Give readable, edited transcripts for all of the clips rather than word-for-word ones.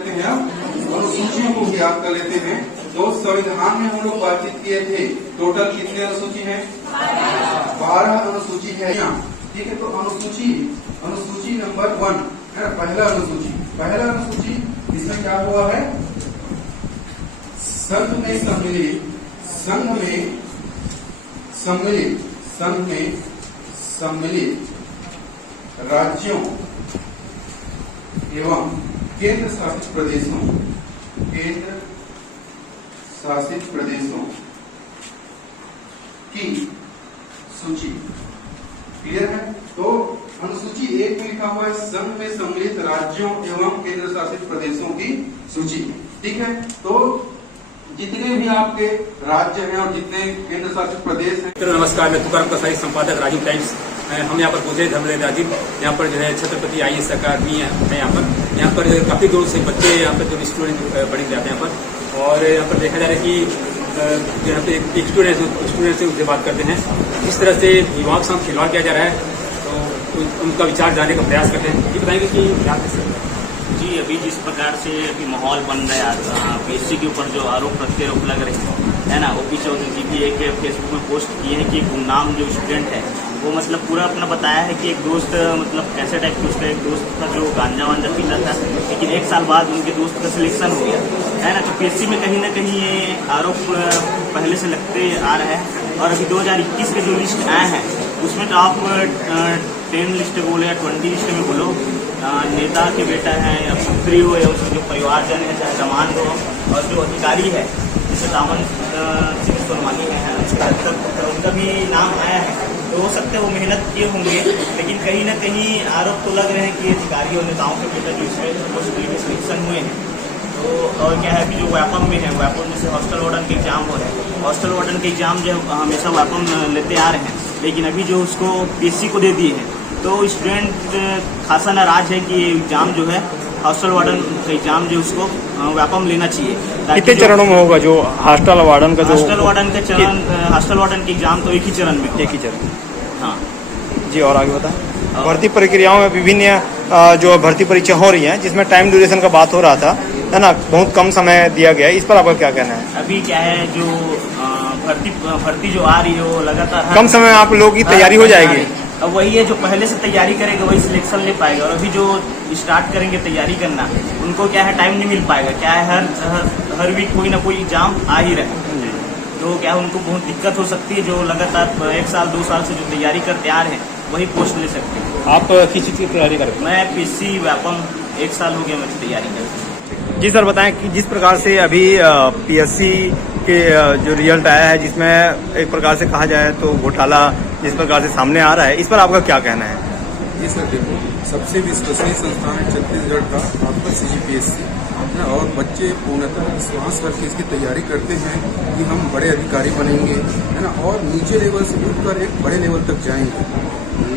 अनुसूचियों को भी याद कर लेते हैं। तो संविधान में हम लोग बातचीत किए थे, टोटल कितने अनुसूची है? 12 अनुसूची है यहाँ। ठीक है, तो अनुसूची नंबर 1 है ना, पहला अनुसूची इसमें क्या हुआ है? संघ में सम्मिलित राज्यों एवं केंद्र शासित प्रदेशों की सूची। क्लियर है? तो अनुसूची 1 में लिखा हुआ है संघ में सम्मिलित राज्यों एवं केंद्र शासित प्रदेशों की सूची। ठीक है, तो जितने भी आपके राज्य हैं और जितने केंद्र शासित प्रदेश हैं। तो नमस्कार, मैं तुकार प्रसाई संपादक राजीव टाइम्स। हम यहाँ पर पहुंचे धर्मदेव राजीव, यहाँ पर जो है छत्रपति IAS अकादमी है यहाँ पर काफी दूर से बच्चे यहाँ पर जो स्टूडेंट पढ़े जाते हैं यहाँ पर। और यहाँ पर देखा जा रहा है कि यहाँ पे एक स्टूडेंट से उनसे बात करते हैं, किस तरह से युवाओं के साथ खिलवाड़ किया जा रहा है, तो उनका विचार जानने का प्रयास करते हैं। ये बताएंगे कि क्या जी, अभी जिस प्रकार से अभी माहौल बन रहा है, PSC के ऊपर जो आरोप प्रत्यारोप लग रहे हैं, है ना, OP चौधरी जी भी एक फेसबुक में पोस्ट किए हैं कि गुमनाम जो स्टूडेंट है वो मतलब पूरा अपना बताया है कि एक दोस्त मतलब कैसे टाइप का उसका एक दोस्त था जो गांजा वांजा पीता था, लेकिन 1 साल बाद उनके दोस्त का सिलेक्शन हो गया, है ना। तो PSC में कहीं ना कहीं ये आरोप पहले से लगते आ रहा है। और अभी 2021 के जो लिस्ट आए हैं उसमें टॉप 10 लिस्ट बोलो या 20 लिस्ट में बोलो, नेता के बेटा है या पुत्री हो या उसके जो परिवारजन है, चाहे जमान हो, और जो अधिकारी है जैसे दामन सिंह सोनवानी है, उनका भी नाम आया है। तो हो सकता है वो मेहनत किए होंगे, लेकिन कहीं ना कहीं आरोप तो लग रहे हैं कि अधिकारी और नेताओं के बेटा जो इसमें पॉसिबली में सिलेक्शन हुए हैं। तो और क्या है कि जो व्यापम में है, व्यापम में से हॉस्टल वार्डन के एग्जाम हो रहे हैं, हॉस्टल वार्डन के एग्जाम जो हमेशा व्यापम लेते आ रहे हैं, लेकिन अभी जो उसको PSC को दे दिए हैं, तो स्टूडेंट खासा नाराज है कि एग्जाम जो है हॉस्टल वार्डन का एग्जाम जो उसको व्यापम लेना चाहिए। कितने चरणों में होगा जो हॉस्टल वार्डन का? हॉस्टल वार्डन के एग्जाम तो एक ही चरण में। एक ही चरण। हाँ जी, और आगे बताएं। भर्ती प्रक्रियाओं में विभिन्न जो भर्ती परीक्षा हो रही हैं, जिसमें टाइम ड्यूरेशन का बात हो रहा था, है ना, बहुत कम समय दिया गया है, इस पर आपका क्या कहना है? अभी क्या है, जो भर्ती जो आ रही है वो लगातार कम समय में आप लोगों की तैयारी हो जाएगी। अब वही है, जो पहले से तैयारी करेगा वही सिलेक्शन ले पाएगा, और अभी जो स्टार्ट करेंगे तैयारी करना, उनको क्या है टाइम नहीं मिल पाएगा। क्या है, हर वीक कोई ना कोई एग्जाम आ ही रहा है, तो क्या है उनको बहुत दिक्कत हो सकती है। जो लगातार 1 साल 2 साल से जो तैयारी करते आ रहे हैं वही पोस्ट ले सकते हैं। आप किस चीज़ की तैयारी कर रहे हैं? मैं PSC व्यापम 1 साल हो गया मैं तैयारी करती हूँ। जी सर, बताएं कि जिस प्रकार से अभी PSC के जो रिजल्ट आया है, जिसमें एक प्रकार से कहा जाए तो घोटाला जिस प्रकार से सामने आ रहा है, इस पर आपका क्या कहना है? जी सर, देखो, सबसे विश्वसनीय संस्थान है छत्तीसगढ़ का आपका CGPSC, और बच्चे पूर्णतः विश्वास करके इसकी तैयारी करते हैं कि हम बड़े अधिकारी बनेंगे, है ना, और नीचे लेवल से उठकर एक बड़े लेवल तक जाएंगे।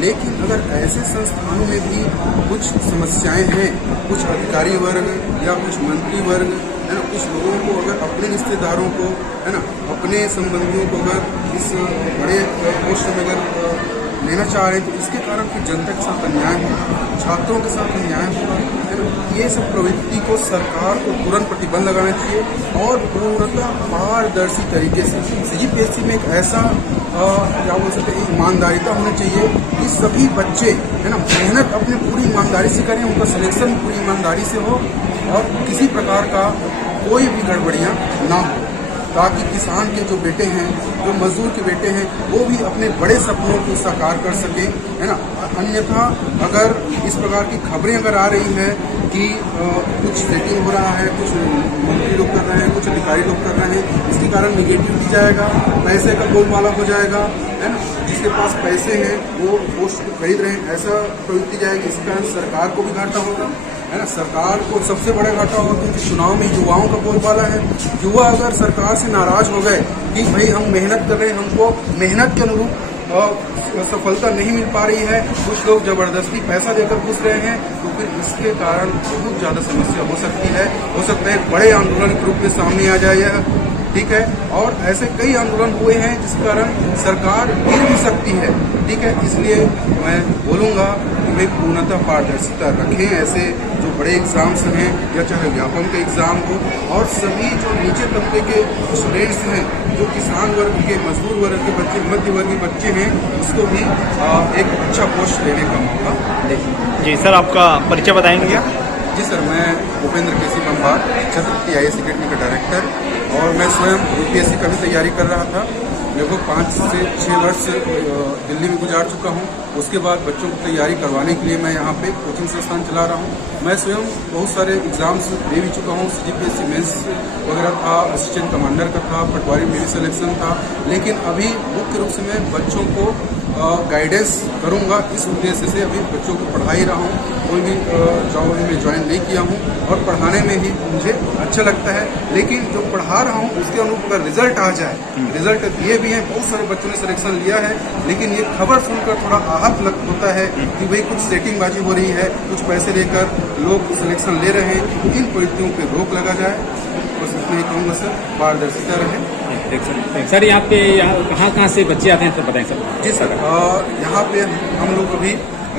लेकिन अगर ऐसे संस्थानों में भी कुछ समस्याएं हैं, कुछ अधिकारी वर्ग या कुछ मंत्री वर्ग, है ना, कुछ लोगों को अगर अपने रिश्तेदारों को, है ना, अपने संबंधियों को अगर इस बड़े पोस्ट में अगर लेना चाह रहे हैं, तो इसके कारण फिर जनता के साथ अन्याय होगा, छात्रों के साथ अन्याय होगा, है ना। ये सब प्रवृत्ति को सरकार को तुरंत प्रतिबंध लगाना चाहिए और पूर्णतः पारदर्शी तरीके से CGPSC में एक ऐसा क्या बोल सकते हैं, ईमानदारीता होना चाहिए कि सभी बच्चे, है ना, मेहनत अपने पूरी ईमानदारी से करें, उनका सिलेक्शन पूरी ईमानदारी से हो और किसी प्रकार का कोई भी गड़बड़ियाँ ना हो, ताकि किसान के जो बेटे हैं, जो मजदूर के बेटे हैं, वो भी अपने बड़े सपनों को साकार कर सके, है ना। अन्यथा अगर इस प्रकार की खबरें अगर आ रही है कि कुछ सेटिंग हो रहा है, कुछ मंत्री लोग कर रहे हैं, कुछ अधिकारी लोग कर रहे हैं, इसके कारण निगेटिविटी जाएगा, पैसे का बोलबाला हो जाएगा, है ना। जिसके पास पैसे हैं वो पोस्ट खरीद रहे हैं, ऐसा प्रवृत्ति जाएगी, इसके कारण सरकार को भी घाटा होगा, है ना। सरकार को सबसे बड़ा घाटा होगा क्योंकि चुनाव में युवाओं का बोलबाला है। युवा अगर सरकार से नाराज हो गए कि भाई हम मेहनत कर रहे हैं, हमको मेहनत के अनुरूप सफलता नहीं मिल पा रही है, कुछ लोग जबरदस्ती पैसा देकर घुस रहे हैं, तो फिर इसके कारण बहुत ज़्यादा समस्या हो सकती है। हो सकता है बड़े आंदोलन के रूप में सामने आ जाए, ठीक है। और ऐसे कई आंदोलन हुए हैं जिस कारण सरकार गिर भी सकती है, ठीक है। इसलिए मैं बोलूँगा कि भाई पूर्णतः पारदर्शिता रखें, ऐसे जो बड़े एग्जाम्स हैं या चाहे व्यापम के एग्जाम हो, और सभी जो नीचे तबके के स्टूडेंट्स हैं, जो किसान वर्ग के, मजदूर वर्ग के बच्चे, मध्य वर्गीय बच्चे हैं, उसको भी एक अच्छा पोस्ट लेने का मौका दें। जी सर, आपका परिचय बताएंगे क्या? जी सर, मैं भूपेंद्र केसी बम्बार, छत्रपति IAS अकेडमी का डायरेक्टर, और मैं स्वयं UPSC का भी तैयारी कर रहा था। लगभग 5 से 6 वर्ष दिल्ली में गुजार चुका हूँ। उसके बाद बच्चों को तैयारी करवाने के लिए मैं यहाँ पे कोचिंग संस्थान चला रहा हूँ। मैं स्वयं बहुत सारे एग्जाम्स दे भी चुका हूँ। CGPSC मेंस वगैरह था, असिस्टेंट कमांडर का था, पटवारी में भी सिलेक्शन था, लेकिन अभी मुख्य रूप से मैं बच्चों को गाइडेंस करूंगा, इस उद्देश्य से अभी बच्चों को पढ़ा ही रहा हूँ। कोई भी जॉब में ज्वाइन नहीं किया हूँ, और पढ़ाने में ही मुझे अच्छा लगता है। लेकिन जो पढ़ा रहा हूँ उसके अनुरूप अगर रिजल्ट आ जाए, रिजल्ट दिए भी हैं, बहुत सारे बच्चों ने सिलेक्शन लिया है, लेकिन ये खबर सुनकर थोड़ा आहत होता है कि भाई कुछ सेटिंगबाजी हो रही है, कुछ पैसे लेकर लोग सिलेक्शन ले रहे हैं। इन प्रवृत्तियों पर रोक लगा जाए, बस इतना ही कहूँगा सर, पारदर्शिता रहे। सर यहाँ पे कहाँ से बच्चे आते हैं सर, बताएं सर। जी सर, यहाँ पे हम लोग अभी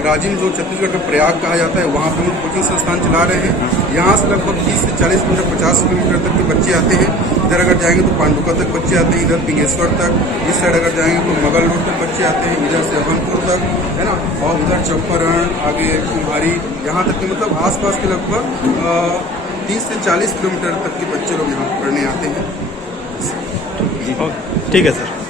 राजिम, जो छत्तीसगढ़ का प्रयाग कहा जाता है, वहाँ पे हम कोचिंग संस्थान चला रहे हैं। यहाँ से लगभग 30 से 40 किलोमीटर, 50 किलोमीटर तक के बच्चे आते हैं। इधर अगर जाएंगे तो पांडुका तक बच्चे आते हैं, इधर पिंगेश्वर तक, इस साइड अगर जाएंगे तो मगल रोड तक बच्चे आते हैं, इधर से अभनपुर तक, है ना, और उधर चंपारण, आगे कुम्हारी, यहाँ तक के मतलब आसपास के लगभग 30 से 40 किलोमीटर तक के बच्चे लोग यहाँ पढ़ने आते हैं। ठीक है सर।